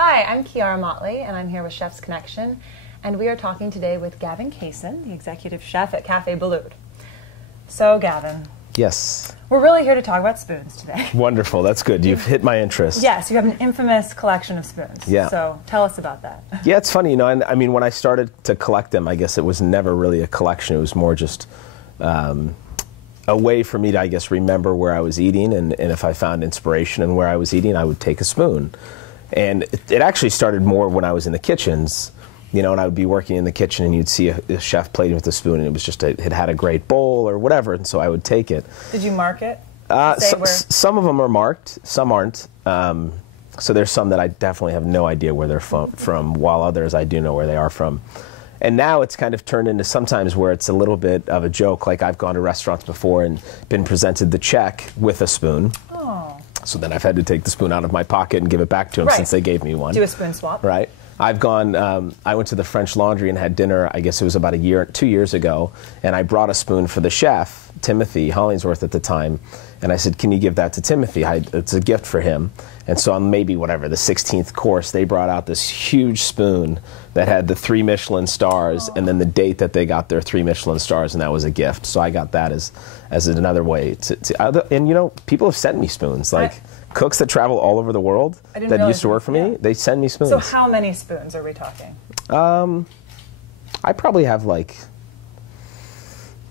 Hi, I'm Chiara Motley, and I'm here with Chef's Connection, and we are talking today with Gavin Kaysen, the executive chef at Cafe Boulud. So, Gavin. Yes. We're really here to talk about spoons today. Wonderful, that's good. You've hit my interest. Yes, you have an infamous collection of spoons. Yeah. So, tell us about that. Yeah, it's funny, you know, I mean, when I started to collect them, I guess it was never really a collection. It was more just a way for me to, I guess, remember where I was eating, and if I found inspiration in where I was eating, I would take a spoon. And it actually started more when I was in the kitchens, you know, and I would be working in the kitchen and you'd see a chef plating with a spoon and it was just, it had a great bowl or whatever, and so I would take it. Did you mark it? Some of them are marked, some aren't. So there's some that I definitely have no idea where they're from, while others I do know where they are from. And now it's kind of turned into sometimes where it's a little bit of a joke, like I've gone to restaurants before and been presented the check with a spoon. Oh. So then I've had to take the spoon out of my pocket and give it back to them since they gave me one. Do a spoon swap. Right. I've gone, I went to the French Laundry and had dinner, I guess it was about 2 years ago, and I brought a spoon for the chef, Timothy Hollingsworth at the time, and I said, can you give that to Timothy? It's a gift for him. And so on maybe, whatever, the 16th course, they brought out this huge spoon that had the 3 Michelin stars and then the date that they got their 3 Michelin stars, and that was a gift. So I got that as another way and you know, people have sent me spoons, like cooks that travel all over the world that used to work for me, they send me spoons. So how many spoons are we talking? I probably have like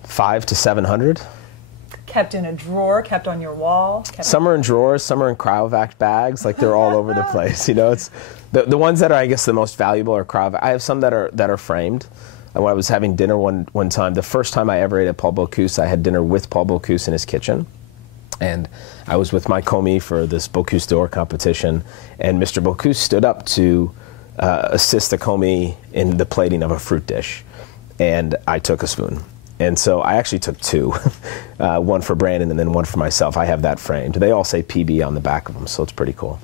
500 to 700. Kept in a drawer, kept on your wall? Some are in drawers, some are in cryovac bags, like they're all over the place. You know, it's the ones that are, I guess, the most valuable are cryovac. I have some that are framed. And when I was having dinner one time, the first time I ever ate at Paul Bocuse, I had dinner with Paul Bocuse in his kitchen. And I was with my commis for this Bocuse d'Or competition, and Mr. Bocuse stood up to assist the commis in the plating of a fruit dish. And I took a spoon. And so I actually took 2, one for Brandon and then one for myself. I have that framed. They all say PB on the back of them, so it's pretty cool.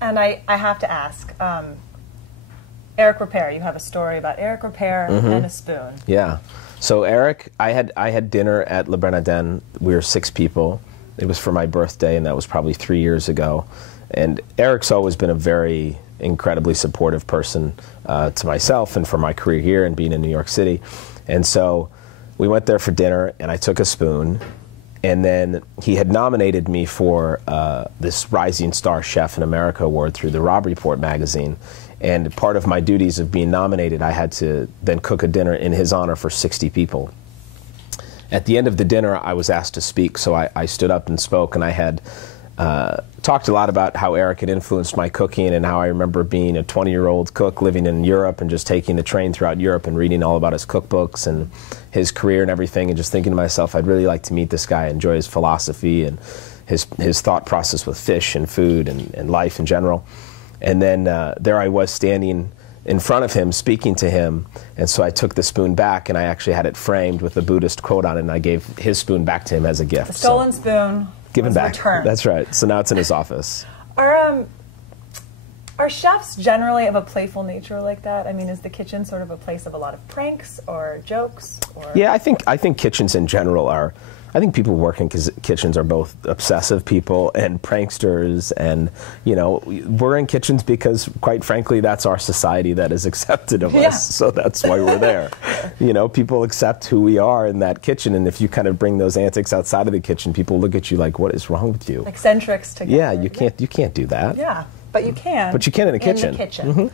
And I have to ask, Eric Ripert, you have a story about Eric Ripert and a spoon. Yeah. So Eric, I had dinner at Le Bernardin. We were 6 people. It was for my birthday, and that was probably 3 years ago. And Eric's always been a very incredibly supportive person to myself and for my career here and being in New York City. And so we went there for dinner, and I took a spoon, and then he had nominated me for this Rising Star Chef in America award through the Ripert magazine. And part of my duties of being nominated, I had to then cook a dinner in his honor for 60 people. At the end of the dinner, I was asked to speak, so I stood up and spoke, and I had talked a lot about how Eric had influenced my cooking and how I remember being a 20-year-old cook living in Europe and just taking the train throughout Europe and reading all about his cookbooks and his career and everything, and just thinking to myself, I'd really like to meet this guy, enjoy his philosophy and his thought process with fish and food and life in general. And then there I was standing in front of him, speaking to him, and so I took the spoon back, and I actually had it framed with a Buddhist quote on it, and I gave his spoon back to him as a gift. The stolen spoon given back. Returned. That's right. So now it's in his office. Are chefs generally of a playful nature like that? I mean, is the kitchen sort of a place of a lot of pranks or jokes? Or? Yeah, I think kitchens in general are. I think people who work in kitchens are both obsessive people and pranksters, and you know, we're in kitchens because, quite frankly, that's our society that is accepted of us. So that's why we're there. You know, people accept who we are in that kitchen, and if you kind of bring those antics outside of the kitchen, people look at you like, "What is wrong with you?" Eccentrics together. Yeah, you can't do that. Yeah, but you can. But you can in a kitchen. In the kitchen.